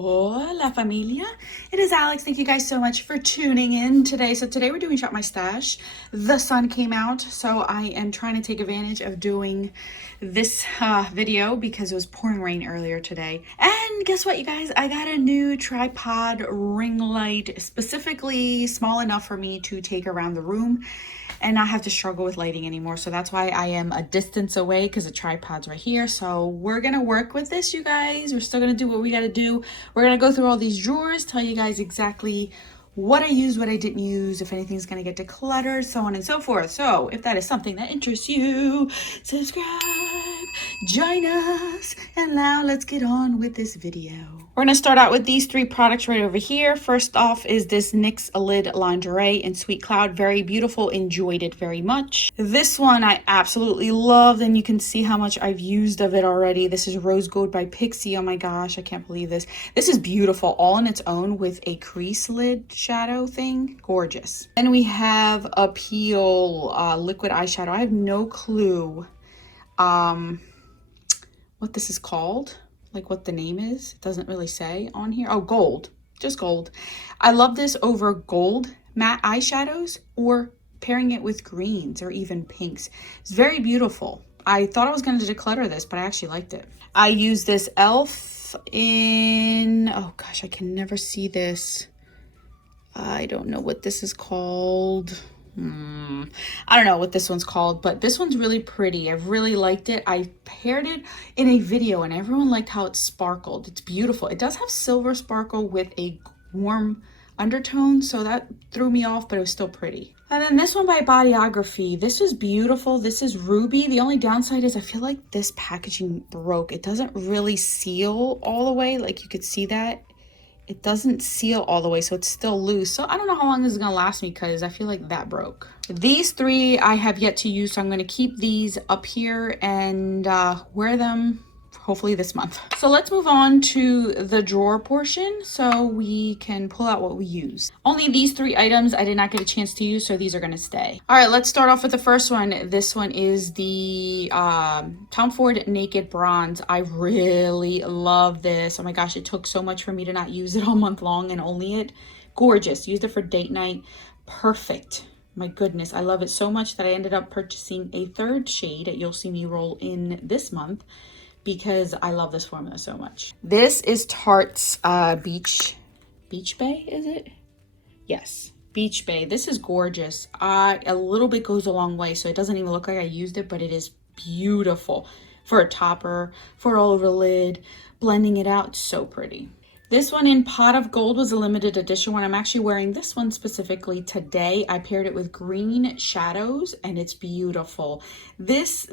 Hola familia, it is Alex. Thank you guys so much for tuning in today. So today we're doing Shop My Stash. The sun came out, so I am trying to take advantage of doing this video because it was pouring rain earlier today. And guess what, you guys? I got a new tripod ring light, specifically small enough for me to take around the room and not have to struggle with lighting anymore. So that's why I am a distance away, because the tripod's right here. So we're gonna work with this, you guys. We're still gonna do what we gotta do. We're gonna go through all these drawers, tell you guys exactly what I used, what I didn't use, if anything's gonna get decluttered, so on and so forth. So if that is something that interests you, subscribe, join us, and now let's get on with this video. We're gonna start out with these three products right over here. First off is this NYX Lid Lingerie in Sweet Cloud. Very beautiful, enjoyed it very much. This one I absolutely loved, and you can see how much I've used of it already. This is Rose Gold by Pixie. Oh my gosh, I can't believe this. This is beautiful, all on its own with a crease lid shadow thing. Gorgeous. Then we have a Peel liquid eyeshadow. I have no clue what this is called, like what the name is. It doesn't really say on here. Oh, gold, just gold. I love this over gold matte eyeshadows or pairing it with greens or even pinks. It's very beautiful. I thought I was going to declutter this, but I actually liked it. I use this e.l.f. in, oh gosh, I can never see this. I don't know what this is called. I don't know what this one's called, but this one's really pretty. I really liked it. I paired it in a video and everyone liked how it sparkled. It's beautiful. It does have silver sparkle with a warm undertone, so that threw me off, but it was still pretty. And then this one by Bodyography. This was beautiful. This is Ruby. The only downside is I feel like this packaging broke. It doesn't really seal all the way. Like you could see that. It doesn't seal all the way, so it's still loose. So I don't know how long this is gonna last me because I feel like that broke. These three I have yet to use, so I'm gonna keep these up here and wear them hopefully this month. So let's move on to the drawer portion so we can pull out what we use. Only these three items I did not get a chance to use, so these are gonna stay. All right, let's start off with the first one. This one is the Tom Ford Naked Bronze. I really love this. Oh my gosh, it took so much for me to not use it all month long and only it. Gorgeous. Used it for date night. Perfect. My goodness, I love it so much that I ended up purchasing a third shade that you'll see me roll in this month, because I love this formula so much. This is Tarte's Beach Bay, is it? Yes, Beach Bay. This is gorgeous. A little bit goes a long way, so it doesn't even look like I used it, but it is beautiful for a topper, for all over the lid, blending it out. So pretty. This one in Pot of Gold was a limited edition one. I'm actually wearing this one specifically today. I paired it with green shadows and it's beautiful. These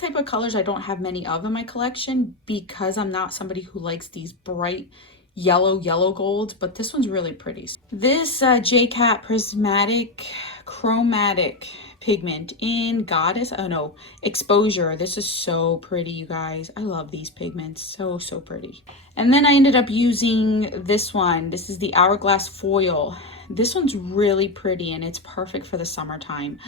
type of colors I don't have many of in my collection because I'm not somebody who likes these bright yellow golds, but this one's really pretty. This JCat Prismatic Chromatic pigment in Goddess, oh no, Exposure. This is so pretty, you guys. I love these pigments, so pretty. And then I ended up using this one. This is the Hourglass Foil. This one's really pretty and it's perfect for the summertime.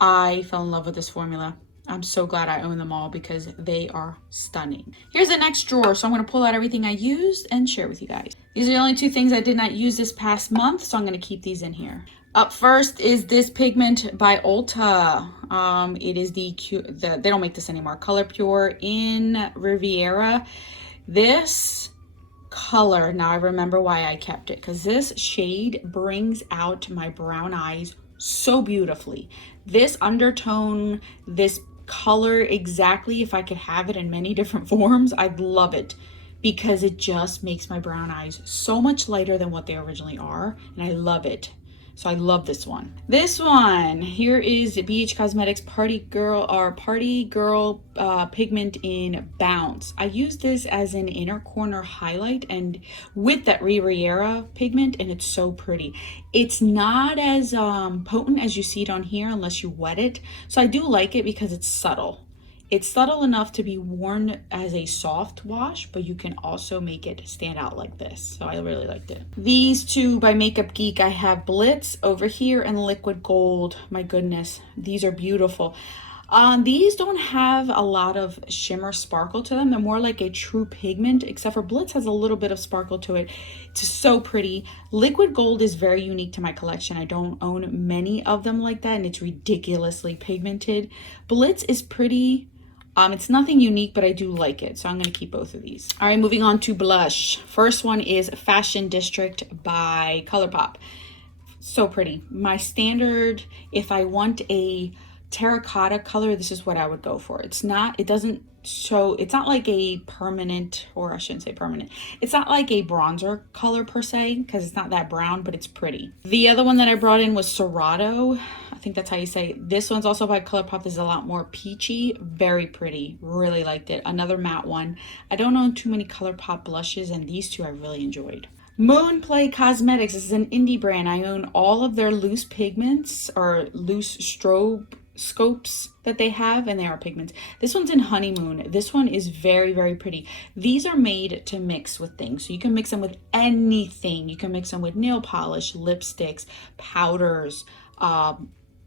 I fell in love with this formula. I'm so glad I own them all because they are stunning. Here's the next drawer. So I'm going to pull out everything I used and share with you guys. These are the only two things I did not use this past month, so I'm going to keep these in here. Up first is this pigment by Ulta. It is they don't make this anymore. Color Pure in Riviera. This color, now I remember why I kept it, because this shade brings out my brown eyes so beautifully. This undertone, this color exactly, if I could have it in many different forms, I'd love it, because it just makes my brown eyes so much lighter than what they originally are, and I love it. So I love this one. This one here is BH Cosmetics Party Girl pigment in Bounce. I use this as an inner corner highlight and with that Riviera pigment, and it's so pretty. It's not as potent as you see it on here unless you wet it. So I do like it because it's subtle. It's subtle enough to be worn as a soft wash, but you can also make it stand out like this. So I really liked it. These two by Makeup Geek, I have Blitz over here and Liquid Gold. My goodness, these are beautiful. These don't have a lot of shimmer sparkle to them. They're more like a true pigment, except for Blitz has a little bit of sparkle to it. It's so pretty. Liquid gold is very unique to my collection. I don't own many of them like that, and it's ridiculously pigmented. Blitz is pretty. It's nothing unique, but I do like it. So I'm going to keep both of these. All right, moving on to blush. First one is Fashion District by ColourPop. So pretty. My standard, if I want a terracotta color, this is what I would go for. It's not like a permanent, or I shouldn't say permanent. It's not like a bronzer color per se, because it's not that brown, but it's pretty. The other one that I brought in was Serato. I think that's how you say it. This one's also by ColourPop. This is a lot more peachy, very pretty. Really liked it. Another matte one. I don't own too many ColourPop blushes, and these two I really enjoyed. Moonplay Cosmetics. This is an indie brand. I own all of their loose pigments or loose strobe scopes that they have, and they are pigments. This one's in Honeymoon. This one is very, very pretty. These are made to mix with things. So you can mix them with anything. You can mix them with nail polish, lipsticks, powders,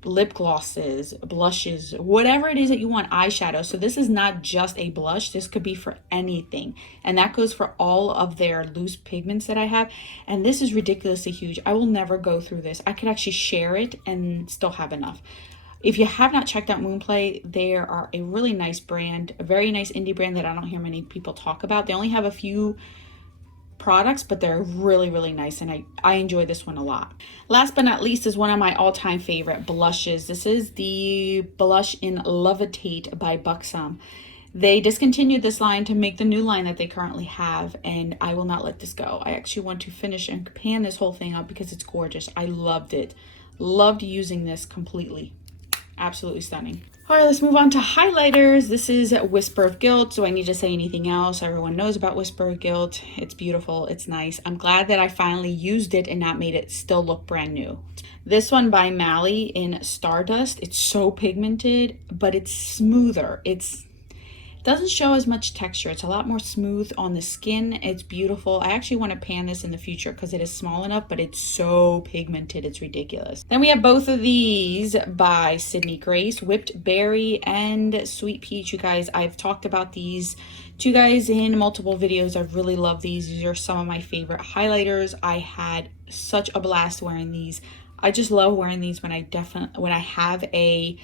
lip glosses, blushes, whatever it is that you want, eyeshadow. So this is not just a blush. This could be for anything. And that goes for all of their loose pigments that I have. And this is ridiculously huge. I will never go through this. I could actually share it and still have enough. If you have not checked out Moonplay, they are a really nice brand, a very nice indie brand that I don't hear many people talk about. They only have a few products, but they're really, really nice, and I enjoy this one a lot. Last but not least is one of my all-time favorite blushes. This is the blush in Levitate by Buxom. They discontinued this line to make the new line that they currently have, and I will not let this go. I actually want to finish and pan this whole thing up because it's gorgeous. I loved it. Loved using this completely. Absolutely stunning. All right, let's move on to highlighters. This is Whisper of Guilt. Do I need to say anything else? Everyone knows about Whisper of Guilt. It's beautiful. It's nice. I'm glad that I finally used it and not made it still look brand new. This one by Mally in Stardust. It's so pigmented, but it's smoother. It doesn't show as much texture. It's a lot more smooth on the skin. It's beautiful. I actually want to pan this in the future because it is small enough, but it's so pigmented. It's ridiculous. Then we have both of these by Sydney Grace, Whipped Berry and Sweet Peach. You guys, I've talked about these to you guys in multiple videos. I really love these. These are some of my favorite highlighters. I had such a blast wearing these. I just love wearing these when I have a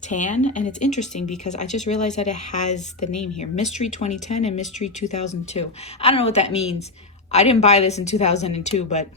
tan. And it's interesting because I just realized that it has the name here, Mystery 2010 and Mystery 2002. I don't know what that means. I didn't buy this in 2002, but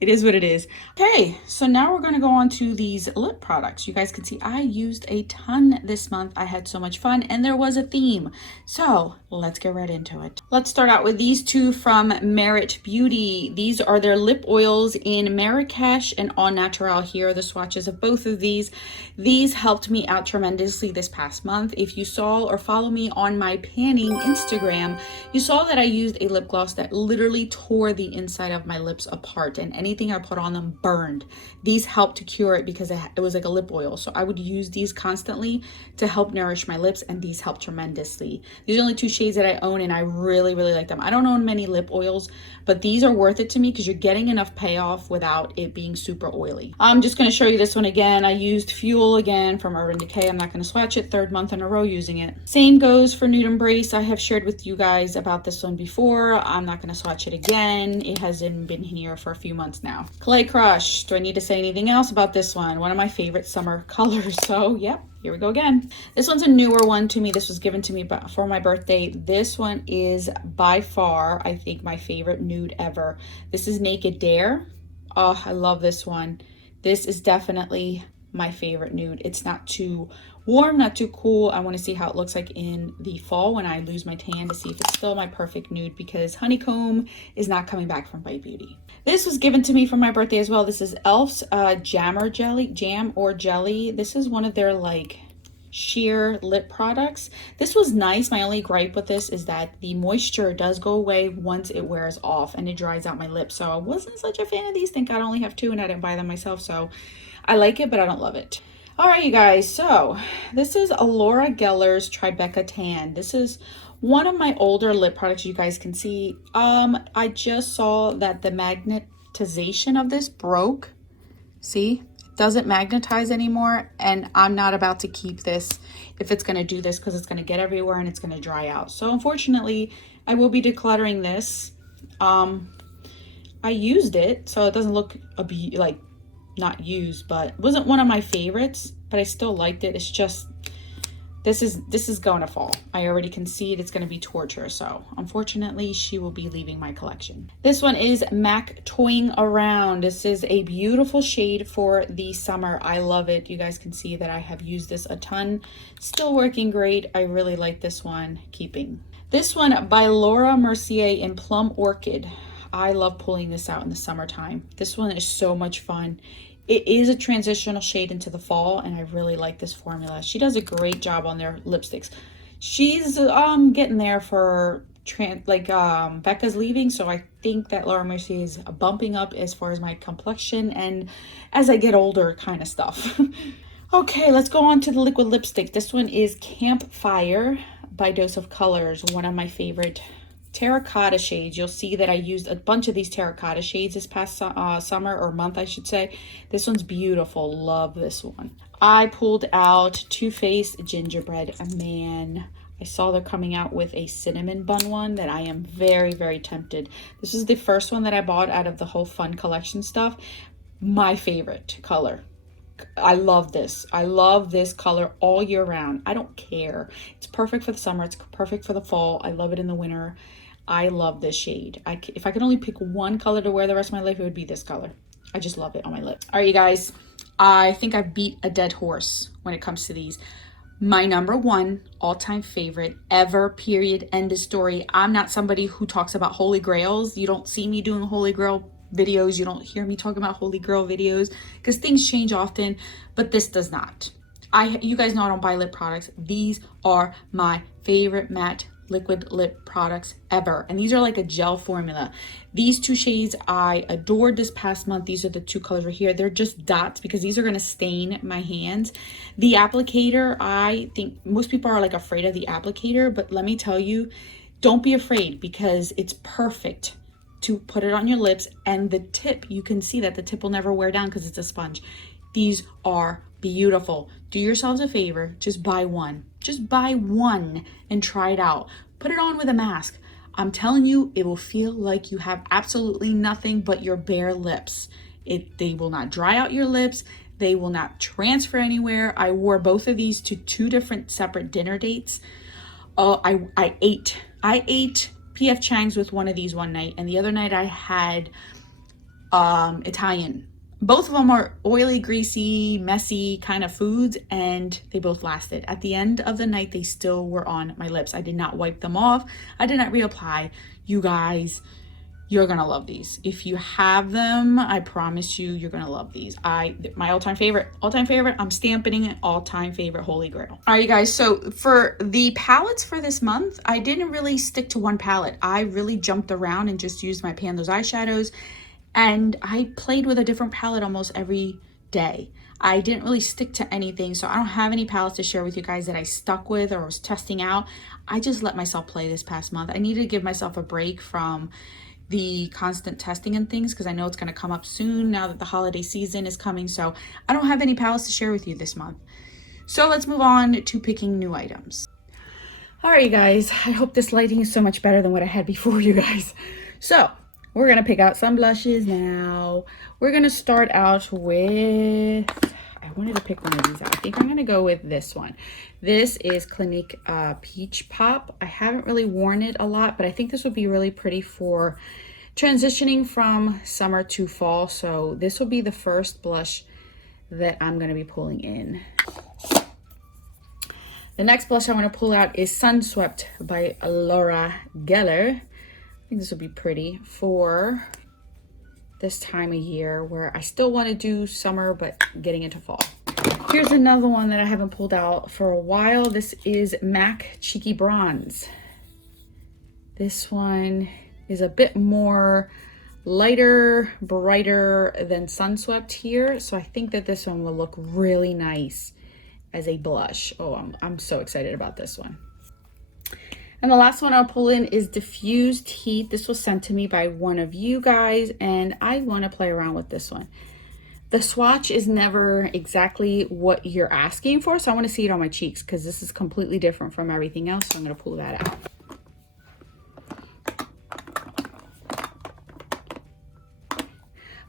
it is what it is. Okay, so now we're going to go on to these lip products. You guys can see I used a ton this month. I had so much fun, and there was a theme. So let's get right into it. Let's start out with these two from Merit Beauty. These are their lip oils in Marrakesh and Au Naturel. Here are the swatches of both of these. These helped me out tremendously this past month. If you saw or follow me on my panning Instagram, you saw that I used a lip gloss that literally tore the inside of my lips apart, and anything I put on them burned. These helped to cure it because it was like a lip oil. So I would use these constantly to help nourish my lips, and these helped tremendously. These are only two shades that I own, and I really, really like them. I don't own many lip oils, but these are worth it to me because you're getting enough payoff without it being super oily. I'm just going to show you this one again. I used Fuel again from Urban Decay. I'm not going to swatch it. Third month in a row using it. Same goes for Nude Embrace. I have shared with you guys about this one before. I'm not going to swatch it again. It hasn't been here for a few months now. Clay Crush. Do I need to say anything else about this one? One of my favorite summer colors. So yep, here we go again. This one's a newer one to me. This was given to me for my birthday. This one is by far, I think, my favorite nude ever. This is Naked Dare. Oh, I love this one. This is definitely my favorite nude. It's not too warm, not too cool. I want to see how it looks like in the fall when I lose my tan to see if it's still my perfect nude, because Honeycomb is not coming back from Bite Beauty. This was given to me for my birthday as well. This is Elf's Jam or Jelly. This is one of their like sheer lip products. This was nice. My only gripe with this is that the moisture does go away once it wears off and it dries out my lips. So I wasn't such a fan of these. Thank God I only have two and I didn't buy them myself. So I like it, but I don't love it. All right, you guys. So this is Laura Geller's Tribeca Tan. This is one of my older lip products. You guys can see. I just saw that the magnetization of this broke. See, doesn't magnetize anymore, and I'm not about to keep this if it's going to do this, because it's going to get everywhere and it's going to dry out. So unfortunately, I will be decluttering this. I used it, so it doesn't look like not used, but it wasn't one of my favorites, but I still liked it. It's just this is going to fall. I already can see it's going to be torture. So unfortunately, she will be leaving my collection. This one is MAC Toying Around. This is a beautiful shade for the summer. I love it. You guys can see that I have used this a ton. Still working great. I really like this one. Keeping. This one by Laura Mercier in Plum Orchid. I love pulling this out in the summertime. This one is so much fun. It is a transitional shade into the fall, and I really like this formula. She does a great job on their lipsticks. She's getting there for Becca's leaving, so I think that Laura Mercier is bumping up as far as my complexion and as I get older kind of stuff. Okay, let's go on to the liquid lipstick. This one is Campfire by Dose of Colors, one of my favorite terracotta shades. You'll see that I used a bunch of these terracotta shades this past summer, or month I should say. This one's beautiful. Love this one. I pulled out Too Faced Gingerbread Man. I saw they're coming out with a cinnamon bun one that I am very, very tempted. This is the first one that I bought out of the whole fun collection stuff. My favorite color. I love this. I love this color all year round. I don't care. It's perfect for the summer. It's perfect for the fall. I love it in the winter. I love this shade. If I could only pick one color to wear the rest of my life, it would be this color. I just love it on my lips. All right, you guys. I think I've beat a dead horse when it comes to these. My number one all-time favorite ever, period, end of story. I'm not somebody who talks about holy grails. You don't see me doing holy grail videos. You don't hear me talking about holy grail videos because things change often, but this does not. You guys know I don't buy lip products. These are my favorite matte liquid lip products ever, and these are like a gel formula. These two shades I adored this past month. These are the two colors right here. They're just dots because these are going to stain my hands. The applicator, I think most people are like afraid of the applicator, but let me tell you, don't be afraid because it's perfect to put it on your lips. And the tip, you can see that the tip will never wear down because it's a sponge. These are beautiful. Do yourselves a favor, just buy one. Just buy one and try it out. Put it on with a mask. I'm telling you, it will feel like you have absolutely nothing but your bare lips. They will not dry out your lips. They will not transfer anywhere. I wore both of these to two different separate dinner dates. I ate PF Chang's with one of these one night, and the other night I had Italian. Both of them are oily, greasy, messy kind of foods, and they both lasted. At the end of the night, they still were on my lips. I did not wipe them off. I did not reapply. You guys, you're gonna love these. If you have them, I promise you, you're gonna love these. My all-time favorite, I'm stamping it, all-time favorite, holy grail. All right, you guys, so for the palettes for this month, I didn't really stick to one palette. I really jumped around and just used my Pando's eyeshadows, and I played with a different palette almost every day. I didn't really stick to anything, so I don't have any palettes to share with you guys that I stuck with or was testing out. I just let myself play this past month. I needed to give myself a break from the constant testing and things because I know it's going to come up soon now that the holiday season is coming. So I don't have any palettes to share with you this month. So let's move on to picking new items. All right, you guys, I hope this lighting is so much better than what I had before, you guys. So we're going to pick out some blushes now. We're going to start out with, I wanted to pick one of these out. I think I'm going to go with this one. This is Clinique Peach Pop. I haven't really worn it a lot, but I think this would be really pretty for transitioning from summer to fall. So this will be the first blush that I'm going to be pulling in. The next blush I want to pull out is Sunswept by Laura Geller. I think this would be pretty for this time of year where I still want to do summer but getting into fall. Here's another one that I haven't pulled out for a while. This is MAC Cheeky Bronze. This one is a bit more lighter, brighter than Sunswept here, so I think that this one will look really nice as a blush. Oh, I'm so excited about this one. And the last one I'll pull in is Diffused Heat. This was sent to me by one of you guys, and I want to play around with this one. the swatch is never exactly what you're asking for. So I want to see it on my cheeks because this is completely different from everything else. So I'm going to pull that out.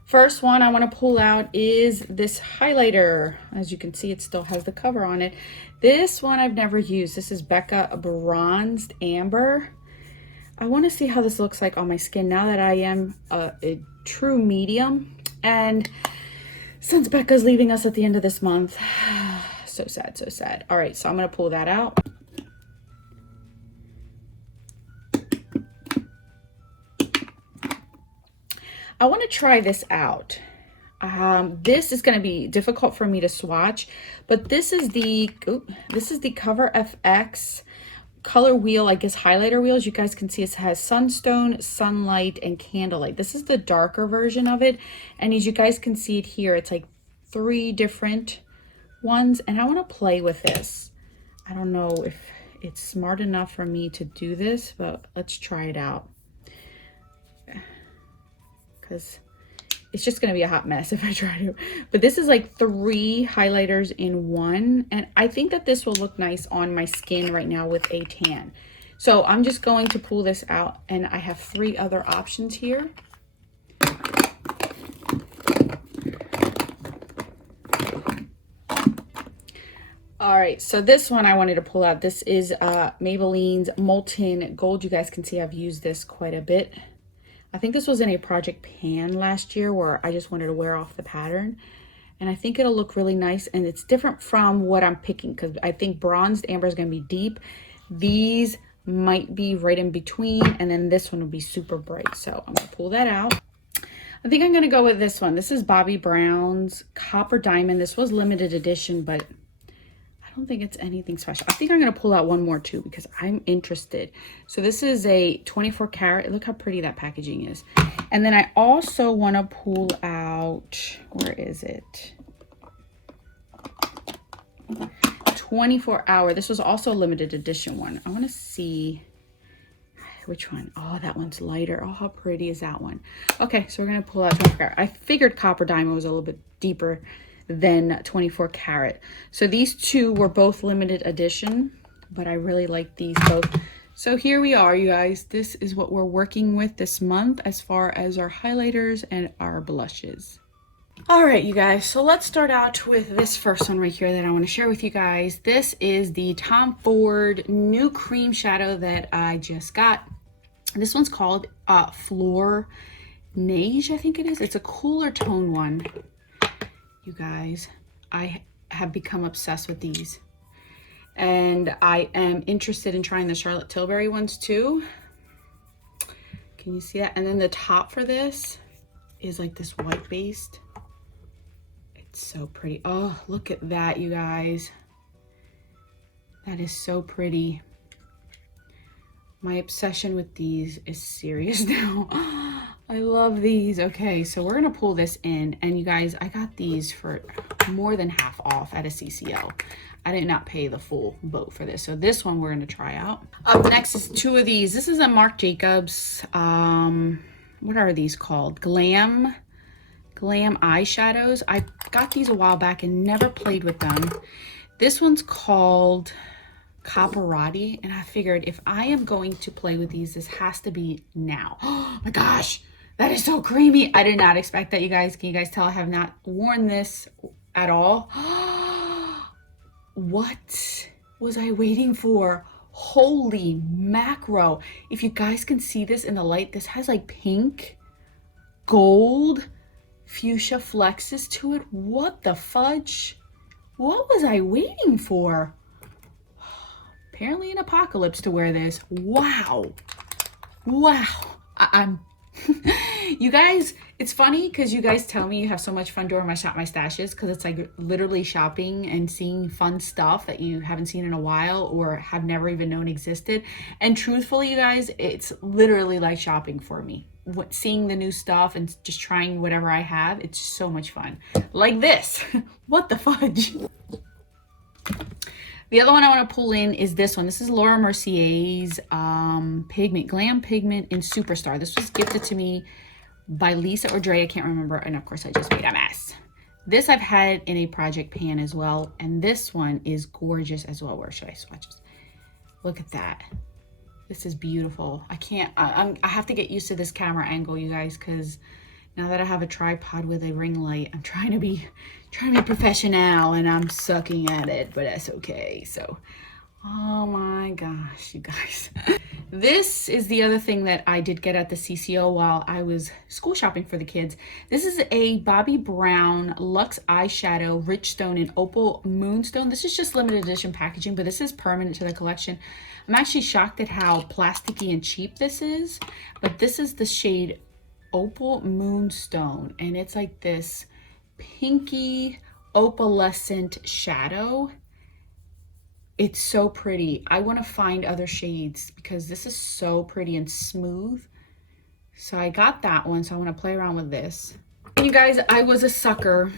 First one I want to pull out is this highlighter. As you can see, it still has the cover on it. This one I've never used. This is Becca Bronzed Amber. I want to see how this looks like on my skin now that I am a true medium. And since Becca's leaving us at the end of this month, so sad, so sad. All right, so I'm going to pull that out. I want to try this out. This is going to be difficult for me to swatch, but this is the Cover FX color wheel, I guess highlighter wheels. You guys can see it has Sunstone, Sunlight, and Candlelight. This is the darker version of it, and as you guys can see it here, it's like 3 different ones, and I want to play with this. I don't know if it's smart enough for me to do this, but let's try it out. Because it's just going to be a hot mess if I try to. But this is like 3 highlighters in one. And I think that this will look nice on my skin right now with a tan. So I'm just going to pull this out. And I have 3 other options here. All right, so this one I wanted to pull out. This is Maybelline's Molten Gold. You guys can see I've used this quite a bit. I think this was in a Project Pan last year where I just wanted to wear off the pattern. And I think it'll look really nice. And it's different from what I'm picking because I think Bronzed Amber is going to be deep. These might be right in between. And then this one will be super bright. So I'm going to pull that out. I think I'm going to go with this one. This is Bobbi Brown's Copper Diamond. This was limited edition, but I don't think it's anything special. I think I'm going to pull out one more too because I'm interested. So this is a 24 karat. Look how pretty that packaging is. And then I also want to pull out, where is it? 24 hour. This was also a limited edition one. I want to see which one. Oh, that one's lighter. Oh, how pretty is that one? Okay, so we're going to pull out 24 karat. I figured Copper Diamond was a little bit deeper than 24 karat. So these 2 were both limited edition, but I really like these both. So here we are, you guys. This is what we're working with this month as far as our highlighters and our blushes. All right, you guys, so let's start out with this first one right here that I want to share with you guys. This is the Tom Ford new cream shadow that I just got. This one's called Floor Neige, I think it is. It's a cooler tone one. You guys, I have become obsessed with these. And I am interested in trying the Charlotte Tilbury ones too. Can you see that? And then the top for this is like this white based. It's so pretty. Oh, look at that, you guys. That is so pretty. My obsession with these is serious now. I love these. Okay, so we're gonna pull this in, and you guys, I got these for more than half off at a CCL. I did not pay the full boat for this. So this one we're gonna try out. Up next is 2 of these. This is a Marc Jacobs, what are these called? Glam eyeshadows. I got these a while back and never played with them. This one's called Caparati, and I figured if I am going to play with these, this has to be now. Oh my gosh, that is so creamy. I did not expect that, you guys. Can you guys tell I have not worn this at all? What was I waiting for? Holy macro. If you guys can see this in the light, this has like pink, gold, fuchsia flexes to it. What the fudge? What was I waiting for? Apparently an apocalypse to wear this. Wow. I'm you guys, it's funny because you guys tell me you have so much fun during my stashes because it's like literally shopping and seeing fun stuff that you haven't seen in a while or have never even known existed. And truthfully, you guys, it's literally like shopping for me. Seeing the new stuff and just trying whatever I have, it's just so much fun. Like this. What the fudge? The other one I want to pull in is this one. This is Laura Mercier's Pigment, Glam Pigment in Superstar. This was gifted to me by Lisa or Dre, I can't remember. And of course, I just made a mess. This I've had in a project pan as well, and this one is gorgeous as well. Where should I swatch this? Look at that. This is beautiful. I have to get used to this camera angle, you guys, because now that I have a tripod with a ring light, I'm trying to be professional, and I'm sucking at it, but that's okay. So, oh my gosh, you guys. This is the other thing that I did get at the CCO while I was school shopping for the kids. This is a Bobbi Brown Luxe Eyeshadow Rich Stone in Opal Moonstone. This is just limited edition packaging, but this is permanent to the collection. I'm actually shocked at how plasticky and cheap this is, but this is the shade Opal Moonstone, and it's like this pinky opalescent shadow. It's so pretty. I want to find other shades because this is so pretty and smooth. So I got that one, so I want to play around with this. And you guys, I was a sucker.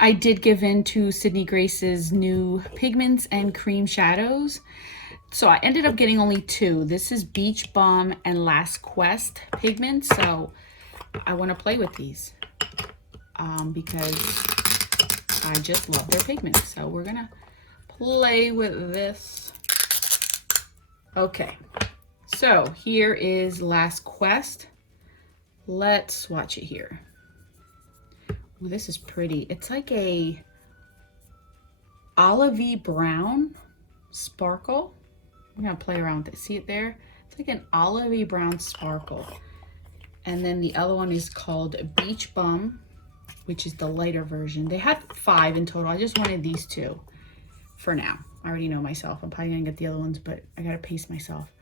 I did give in to Sydney Grace's new pigments and cream shadows. So I ended up getting only two. This is Beach Bum and Last Quest pigments. So I want to play with these because I just love their pigments. So we're going to play with this. Okay, so here is Last Quest. Let's swatch it here. Ooh, this is pretty. It's like a olivey brown sparkle. I'm gonna play around with it. See it there? It's like an olivey brown sparkle. And then the other one is called Beach Bum, which is the lighter version. They had 5 in total. I just wanted these 2. For now. I already know myself. I'm probably gonna get the other ones, but I gotta pace myself.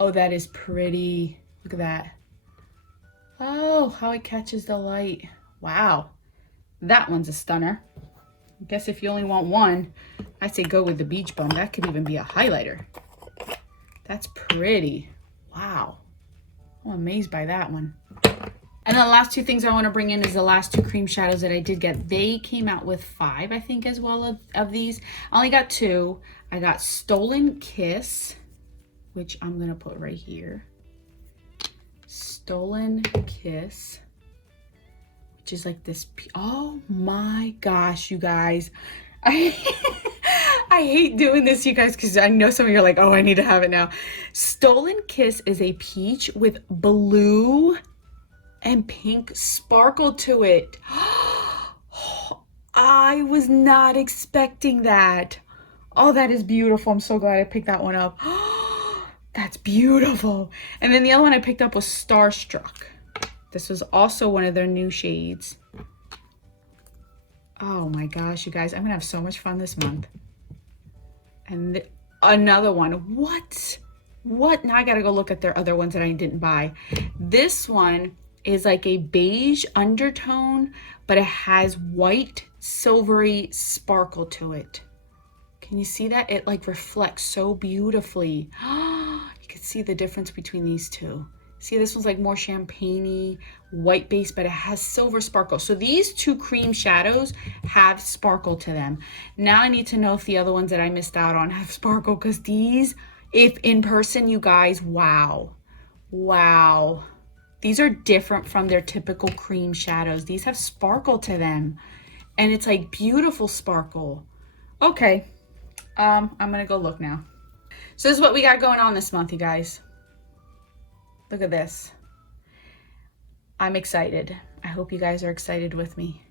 Oh, that is pretty. Look at that. Oh, how it catches the light. Wow. That one's a stunner. I guess if you only want one, I'd say go with the Beach Bum. That could even be a highlighter. That's pretty. Wow. I'm amazed by that one. And the last 2 things I want to bring in is the last 2 cream shadows that I did get. They came out with 5, I think, as well of these. I only got 2. I got Stolen Kiss, which I'm going to put right here. Stolen Kiss, which is like this. Oh my gosh, you guys. I hate doing this, you guys, because I know some of you are like, oh, I need to have it now. Stolen Kiss is a peach with blue and pink sparkle to it. I was not expecting that. Oh, that is beautiful. I'm so glad I picked that one up. That's beautiful. And then the other one I picked up was Starstruck. This was also one of their new shades. Oh my gosh, you guys, I'm gonna have so much fun this month. And another one. What? Now I gotta go look at their other ones that I didn't buy. This one is like a beige undertone, but it has white silvery sparkle to it. Can you see that? It like reflects so beautifully. You can see the difference between these 2. See, this one's like more champagne-y, white base, but it has silver sparkle. So these 2 cream shadows have sparkle to them. Now I need to know if the other ones that I missed out on have sparkle, because these, if in person, you guys, wow. These are different from their typical cream shadows. These have sparkle to them, and it's like beautiful sparkle. Okay, I'm gonna go look now. So this is what we got going on this month, you guys. Look at this. I'm excited. I hope you guys are excited with me.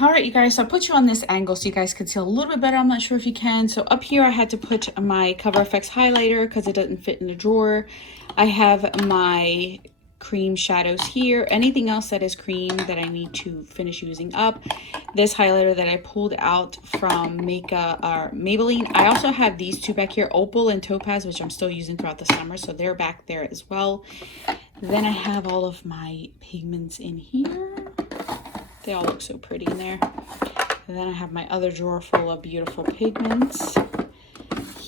All right, you guys, so I put you on this angle so you guys can see a little bit better. I'm not sure if you can. So up here, I had to put my Cover FX highlighter because it doesn't fit in the drawer. I have my cream shadows here. Anything else that is cream that I need to finish using up. This highlighter that I pulled out from Maybelline. I also have these 2 back here, Opal and Topaz, which I'm still using throughout the summer. So they're back there as well. Then I have all of my pigments in here. They all look so pretty in there. And then I have my other drawer full of beautiful pigments.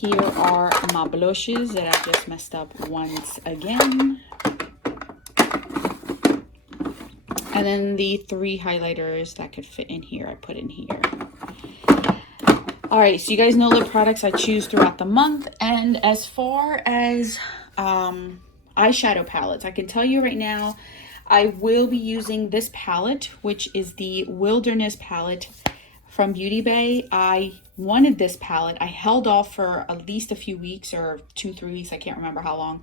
here are my blushes that I just messed up once again. And then the 3 highlighters that could fit in here, I put in here. All right, so you guys know the products I choose throughout the month. And as far as eyeshadow palettes, I can tell you right now, I will be using this palette, which is the Wilderness palette from Beauty Bay. I wanted this palette. I held off for at least a few weeks, or 2-3 weeks, I can't remember how long,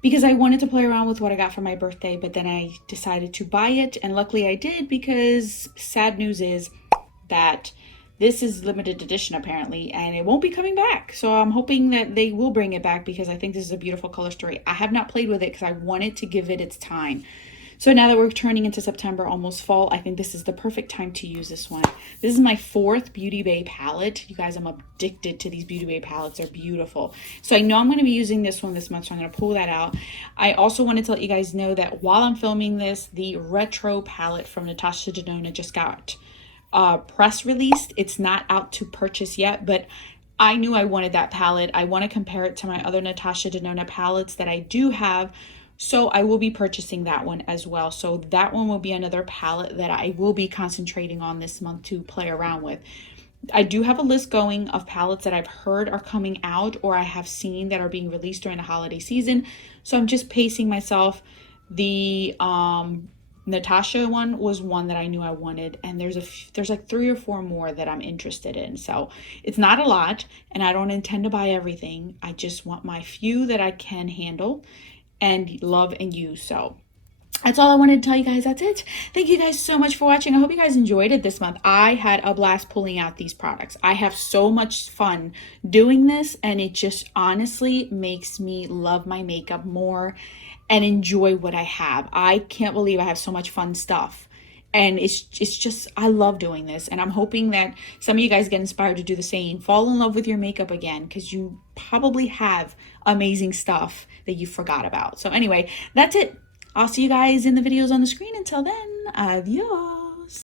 because I wanted to play around with what I got for my birthday, but then I decided to buy it, and luckily I did, because sad news is that this is limited edition apparently, and it won't be coming back. So I'm hoping that they will bring it back, because I think this is a beautiful color story. I have not played with it because I wanted to give it its time. So now that we're turning into September, almost fall, I think this is the perfect time to use this one. This is my 4th Beauty Bay palette. You guys, I'm addicted to these Beauty Bay palettes. They're beautiful. So I know I'm going to be using this one this month, so I'm going to pull that out. I also wanted to let you guys know that while I'm filming this, the Retro palette from Natasha Denona just got press released. It's not out to purchase yet, but I knew I wanted that palette. I want to compare it to my other Natasha Denona palettes that I do have. So I will be purchasing that one as well. So that one will be another palette that I will be concentrating on this month to play around with. I do have a list going of palettes that I've heard are coming out, or I have seen that are being released during the holiday season. So I'm just pacing myself. The Natasha one was one that I knew I wanted, and there's like 3 or 4 more that I'm interested in. So it's not a lot, and I don't intend to buy everything. I just want my few that I can handle and love and use. So that's all I wanted to tell you guys. That's it. Thank you guys so much for watching. I hope you guys enjoyed it this month. I had a blast pulling out these products. I have so much fun doing this, and it just honestly makes me love my makeup more and enjoy what I have. I can't believe I have so much fun stuff. And it's just, I love doing this, and I'm hoping that some of you guys get inspired to do the same. Fall in love with your makeup again, because you probably have amazing stuff that you forgot about. So anyway, that's it. I'll see you guys in the videos on the screen. Until then, adios.